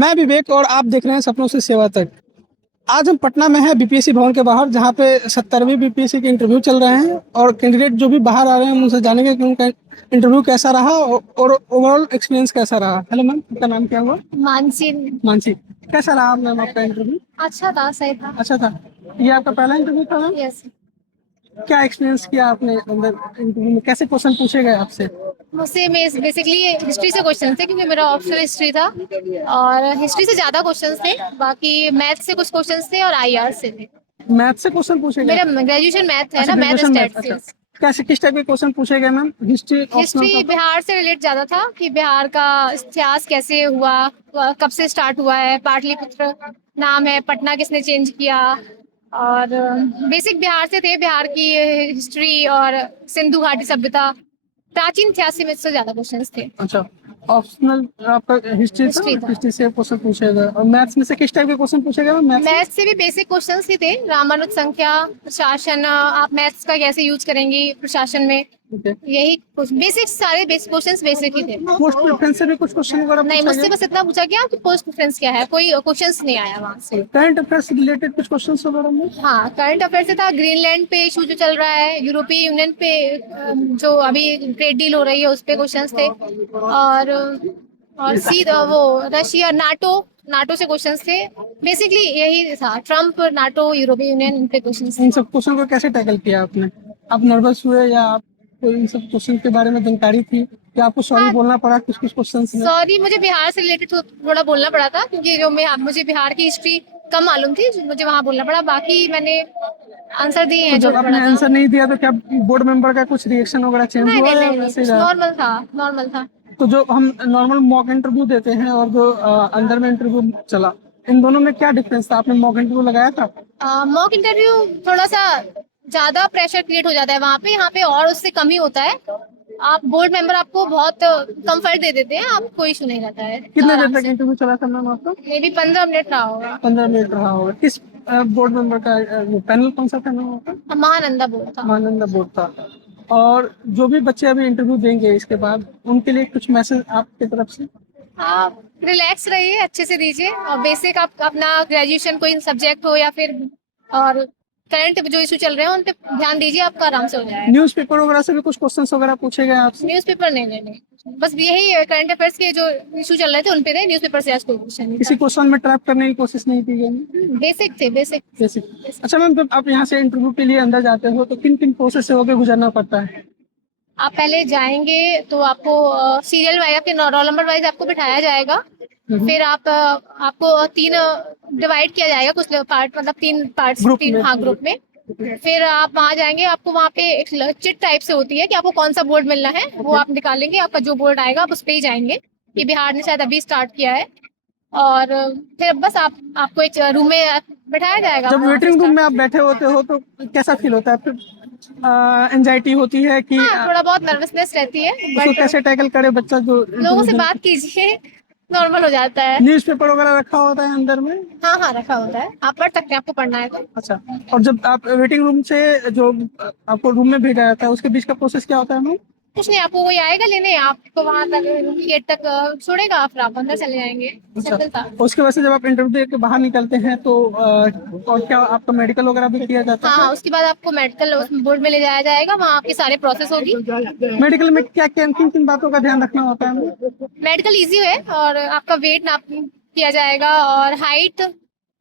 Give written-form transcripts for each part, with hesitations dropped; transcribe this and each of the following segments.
मैं विवेक और आप देख रहे हैं सपनों से सेवा तक। आज हम पटना में हैं बीपीएससी भवन के बाहर, जहाँ पे 70वीं बीपीएससी के इंटरव्यू चल रहे हैं और कैंडिडेट जो भी बाहर आ रहे हैं उनसे जानेंगे कि उनका इंटरव्यू कैसा रहा और ओवरऑल एक्सपीरियंस कैसा रहा। हेलो मैम, आपका नाम क्या हुआ? मानसी। मानसी। कैसा रहा मैम आपका इंटरव्यू? अच्छा था, सही था। अच्छा था। ये आपका पहला इंटरव्यू था मैम? यस। क्या एक्सपीरियंस किया आपने अंदर इंटरव्यू में? कैसे क्वेश्चन पूछे गए आपसे? मुझसे बेसिकली हिस्ट्री से क्वेश्चन थे, क्योंकि मेरा ऑप्शनल हिस्ट्री था और हिस्ट्री से ज्यादा क्वेश्चंस थे। बाकी मैथ से कुछ क्वेश्चंस थे और आईआर से थे। मैथ से क्वेश्चन पूछे गए? मेरा ग्रेजुएशन मैथ है अच्छा, ना, मैथ ग्रेजुएशन स्टैट मैथ। से। अच्छा, कैसे किस टाइप के क्वेश्चन पूछे गए मैम? हिस्ट्री ऑप्शनल था हिस्ट्री तो? बिहार से रिलेट ज्यादा था कि बिहार का इतिहास कैसे हुआ, कब से स्टार्ट हुआ है, पाटलिपुत्र नाम है, पटना किसने चेंज किया, और बेसिक बिहार से थे। बिहार की हिस्ट्री और सिंधु घाटी सभ्यता, प्राचीन इतिहास से मुझसे ज्यादा क्वेश्चंस थे। अच्छा, ऑप्शनल आपका हिस्ट्री था? हिस्ट्री था। हिस्ट्री से क्वेश्चन पूछे गए। और मैथ्स में से किस टाइप के क्वेश्चन पूछे गए मैथ्स में? मैथ से भी बेसिक क्वेश्चंस ही थे, रामानुज संख्या, प्रशासन, आप मैथ्स का कैसे यूज करेंगी प्रशासन में, ओके। यही कुछ बेसिक, सारे बेसिक क्वेश्चंस बेसिक ही थे। पोस्ट प्रेफरेंस से भी कुछ क्वेश्चन वगैरह नहीं, पूछा मुझसे गया? बस इतना पूछा गया कि पोस्ट प्रेफरेंस क्या है, कोई क्वेश्चंस नहीं आया वहां से। करंट अफेयर से रिलेटेड कुछ क्वेश्चन वगैरह में? हाँ, करंट अफेयर से था, ग्रीनलैंड पे इशू जो चल रहा है, यूरोपीय यूनियन पे जो अभी ट्रेड डील हो रही है उस पे क्वेश्चंस थे, और वो रशिया, नाटो, नाटो से क्वेश्चंस थे। बेसिकली यही था, ट्रम्प, नाटो, यूरोपीय यूनियन, इन पे क्वेश्चंस थे। इन सब क्वेश्चन को कैसे टैकल किया आपने? आप नर्वस हुए या आपको इन सब क्वेश्चन के बारे में जानकारी थी कि आपको सॉरी हाँ, बोलना पड़ा कुछ कुछ क्वेश्चन में? सॉरी, मुझे बिहार से रिलेटेड थोड़ा बोलना पड़ा था, क्योंकि जो मुझे बिहार की हिस्ट्री कम मालूम थी, मुझे वहां बोलना पड़ा। बाकी मैंने आंसर दिए तो हैं जो जब भी आपने पड़ा था। आंसर नहीं दिया तो क्या बोर्ड मेंबर का कुछ रिएक्शन वगैरह चेंज नहीं हुआ नहीं या नहीं नहीं, वैसे ही कुछ रहा? नॉर्मल था, नॉर्मल था। तो जो हम नॉर्मल मॉक इंटरव्यू देते हैं और जो अंदर में इंटरव्यू चला, इन दोनों में क्या डिफरेंस था? आपने मॉक इंटरव्यू लगाया था? मॉक इंटरव्यू थोड़ा सा ज्यादा प्रेशर क्रिएट हो जाता है वहां पे, यहाँ पे और उससे कम ही होता है। आप बोर्ड मेंबर आपको बहुत कंफर्ट दे देते हैं, आप कोई इशू नहीं रहता है, कितने देर आराम तक से। इंटरव्यू चला था मैम आपका? मे बी 15 मिनट रहा होगा। 15 मिनट रहा होगा। किस बोर्ड मेंबर का पैनल कौन सा था मैम आपका? महानंदा बोर्ड था। महानंदा बोर्ड था। और जो भी बच्चे अभी इंटरव्यू देंगे इसके बाद, उनके लिए कुछ मैसेज आपकी तरफ से? आप रिलैक्स रहिए, अच्छे से दीजिए, और बेसिक आप अपना ग्रेजुएशन कोई सब्जेक्ट हो या फिर और करंट जो इशू चल रहे हैं उन पे ध्यान दीजिए, आपका आराम से हो जाएगा। न्यूज़पेपर वगैरह से भी कुछ क्वेश्चन वगैरह पूछे गए आपसे? न्यूज़पेपर नहीं, नहीं नहीं, बस यही करंट अफेयर्स के जो इशू चल रहे थे उन पे थे, न्यूज़पेपर से आज कोई क्वेश्चन नहीं किसी था। क्वेश्चन में ट्रैप करने की कोशिश नहीं की गई? बेसिक थे, बेसिक। जैसे, अच्छा मैम, जब आप यहाँ से इंटरव्यू के लिए अंदर जाते हो तो किन किन प्रोसेस से होकर गुजरना पड़ता है? आप पहले जाएंगे तो आपको सीरियल वाइज, आपके रोल नंबर वाइज आपको बिठाया जाएगा। फिर आपको तीन डिवाइड किया जाएगा, कुछ पार्ट, मतलब तीन पार्ट्स, ग्रुप तीन, में? हाँ, ग्रुप में। फिर आप वहाँ जाएंगे, आपको वहाँ पे एक चिट टाइप से होती है कि आपको कौन सा बोर्ड मिलना है, वो आप निकालेंगे, आपका जो बोर्ड आएगा आप उस पे ही जाएंगे। ये बिहार ने शायद अभी स्टार्ट किया है। और फिर बस आपको एक रूम में बैठाया जाएगा। जब वेटिंग रूम में आप बैठे होते हो तो कैसा फील होता है फिर? एंजाइटी होती है कि हाँ, थोड़ा बहुत नर्वसनेस रहती है, उसको बट कैसे टैकल करे बच्चा जो लोगों से इंटरव्यू? बात कीजिए, नॉर्मल हो जाता है। न्यूज़पेपर वगैरह रखा होता है अंदर में? हाँ हाँ, रखा होता है, आप पढ़ सकते हैं, आपको पढ़ना है तो। अच्छा। और जब आप वेटिंग रूम से जो आपको रूम में भेजा जाता है उसके बीच का प्रोसेस क्या होता है मैम? कुछ नहीं, आपको कोई आएगा लेने, आपको वहां तक गेट तक छोड़ेगा, फिर आप अंदर चले जाएंगे। अच्छा। सिंपल था। उसके वजह से जब आप इंटरव्यू दे के बाहर निकलते हैं तो और क्या आपका मेडिकल वगैरह भी किया जाता हाँ है? हाँ, उसके बाद आपको मेडिकल बोर्ड में ले जाया जाएगा, वहाँ आपकी सारे प्रोसेस होगी। मेडिकल में क्या क्या किन किन बातों का ध्यान रखना होता है मैम? मेडिकल इजी है, और आपका वेट नाप किया जाएगा, और हाइट,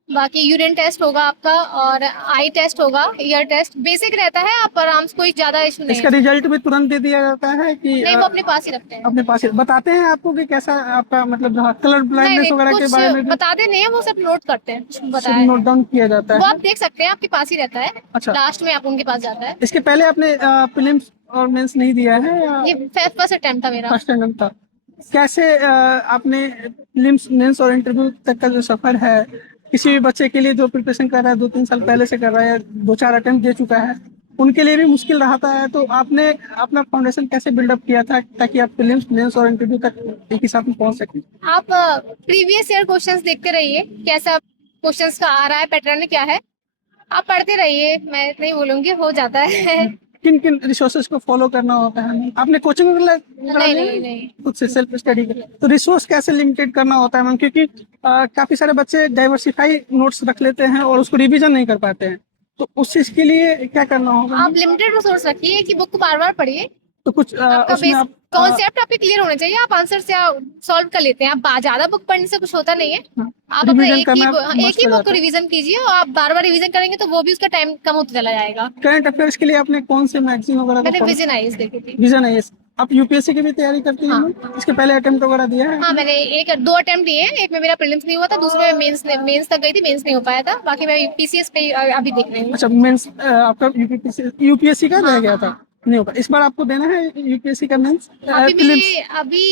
बाकी यूरिन टेस्ट होगा आपका, और आई टेस्ट होगा, ईयर टेस्ट, बेसिक रहता है, आप आराम से, कोई ज्यादा इशू नहीं इसका है। रिजल्ट भी तुरंत दे दिया जाता है कि नहीं, वो अपने पास ही रखते हैं। अपने पास ही बताते हैं आपको कि कैसा आपका मतलब कलर नहीं ब्लाइंडनेस नहीं, वगैरह के कुछ बारे में भी बताते नहीं है, वो सब नोट करते हैं, कुछ सब बताया नोट है। डाउन किया जाता वो है? आप देख सकते हैं, आपके पास ही रहता है। अच्छा। लास्ट में आप उनके पास जाता है। इसके पहले आपने प्रीलिम्स और मेंस नहीं दिया है या ये फर्स्ट अटेम्प्ट था मेरा। फर्स्ट अटेम्प्ट था? कैसे आपने प्रीलिम्स मेंस और इंटरव्यू तक का जो सफर है, किसी भी बच्चे के लिए जो प्रिपरेशन कर रहा है 2-3 साल पहले से कर रहा है, 2-4 अटेम्प्ट दे चुका है, उनके लिए भी मुश्किल रहता है, तो आपने अपना फाउंडेशन कैसे बिल्डअप किया था ताकि आप प्रीलिम्स मेंस और इंटरव्यू तक एक ही साथ में पहुंच सकें? आप प्रीवियस ईयर क्वेश्चंस देखते रहिए, कैसा क्वेश्चंस का आ रहा है, पैटर्न क्या है, आप पढ़ते रहिए, मैं नहीं बोलूंगी, हो जाता है। किन किन रिसोर्सेज को फॉलो करना होता है? आपने कोचिंग नहीं खुद से सेल्फ स्टडी कर, तो रिसोर्स कैसे लिमिटेड करना होता है मैम? क्योंकि काफी सारे बच्चे डाइवर्सिफाई नोट्स रख लेते हैं और उसको रिवीजन नहीं कर पाते हैं, तो उस चीज के लिए क्या करना होगा? आप लिमिटेड रिसोर्स रखिए कि बुक को बार बार पढ़िए, तो कुछ आपका उसमें बेस आप कॉन्सेप्ट आपके क्लियर होने चाहिए, आप आंसर से सॉल्व कर लेते हैं। आप ज्यादा बुक पढ़ने से कुछ होता नहीं है, आप अपना रिवीजन करना एक मस्ट ही हो बुक जाता को है। रिवीजन कीजिए और आप बार बार रिवीजन करेंगे तो वो भी उसका टाइम कम होता चला जाएगा। करंट अफेयर्स के लिए आपने कौन से मैगजीन वगैरह मैंने को विजन आईएएस देखी थी। विजन है? आप यूपीएससी की भी तैयारी करती हैं हाँ। मैम? इसके पहले अटेम्प्ट वगैरह दिया है? हाँ, मैंने दो अटेम्प्ट दिए हैं, एक में मेरा प्रीलिम्स नहीं हुआ था, दूसरे में मेंस तक गई थी, मेंस नहीं हो पाया था। बाकी मैं पीसीएस पे अभी देख रही हूँ। अच्छा, मेंस आपका यूपीएससी का हाँ, रह गया हाँ, था, हाँ। नहीं होगा इस बार आपको देना है यूपीएससी का मेंस अभी प्रीलिम्स? अभी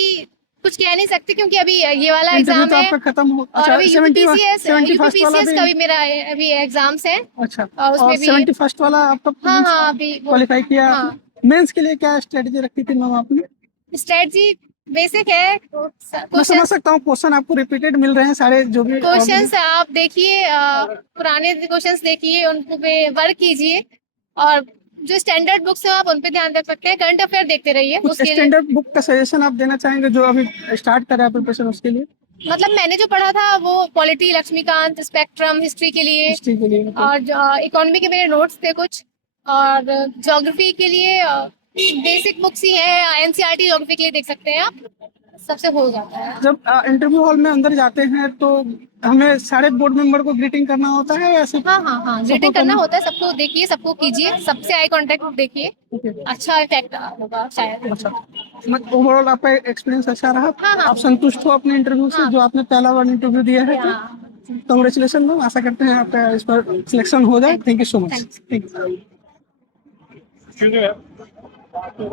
कुछ कह नहीं सकती क्योंकि अभी ये वाला इंटरव्यू एग्जाम तो है आपका खत्म हो, और अच्छा अभी 71st वाला यूपीपीसीएस भी? का भी मेरा अभी एग्जाम्स है अच्छा, और और उसमें भी 71st वाला आपका हाँ प्रीलिम्स हाँ अभी वो क्वालिफाई किया हाँ आपने? मेंस के लिए क्या स्ट्रेटजी रखी थी मैम आपने? स्ट्रेटजी बेसिक है। मैं समझ क्वेश्चंस सकता हूँ, क्वेश्चन आपको रिपीटेड मिल रहे हैं सारे जो भी क्वेश्चंस आप देखिए, पुराने क्वेश्चंस देखिए, उनको पे वर्क कीजिए और जो स्टैंडर्ड बुक्स है आप उन पे ध्यान रख सकते हैं। करंट अफेयर देखते रहिए कुछ उसके लिए। स्टैंडर्ड बुक का सजेशन आप देना चाहेंगे जो अभी स्टार्ट कर रहा है प्रिपरेशन उसके लिए, मतलब मैंने जो पढ़ा था वो पॉलिटी, लक्ष्मीकांत, स्पेक्ट्रम, हिस्ट्री के लिए हिस्ट्री के लिए? और इकोनॉमी के मेरे नोट्स थे कुछ, और ज्योग्राफी के लिए बेसिक बुक्स ही है, एनसीईआरटी ज्योग्राफी के लिए देख सकते हैं आप, सबसे हो जाता है। जब इंटरव्यू हॉल में अंदर जाते हैं तो हमें सारे बोर्ड मेंबर को ग्रीटिंग करना होता है या सिर्फ हाँ हाँ हाँ, सबको ग्रीटिंग करना होता है, सबको देखिए, सबको कीजिए, सबसे आई कांटेक्ट देखिए, Okay. अच्छा इफेक्ट होगा शायद। अच्छा, ओवरऑल आपका एक्सपीरियंस अच्छा रहा? हाँ, हाँ। आप संतुष्ट हो अपने इंटरव्यू से हाँ। जो आपने पहला बार इंटरव्यू दिया है? तो हाँ, कांग्रेचुलेशन मैम, आशा करते हैं आपका इस पर सिलेक्शन हो जाए। Thank you so much. Thanks. Thank you.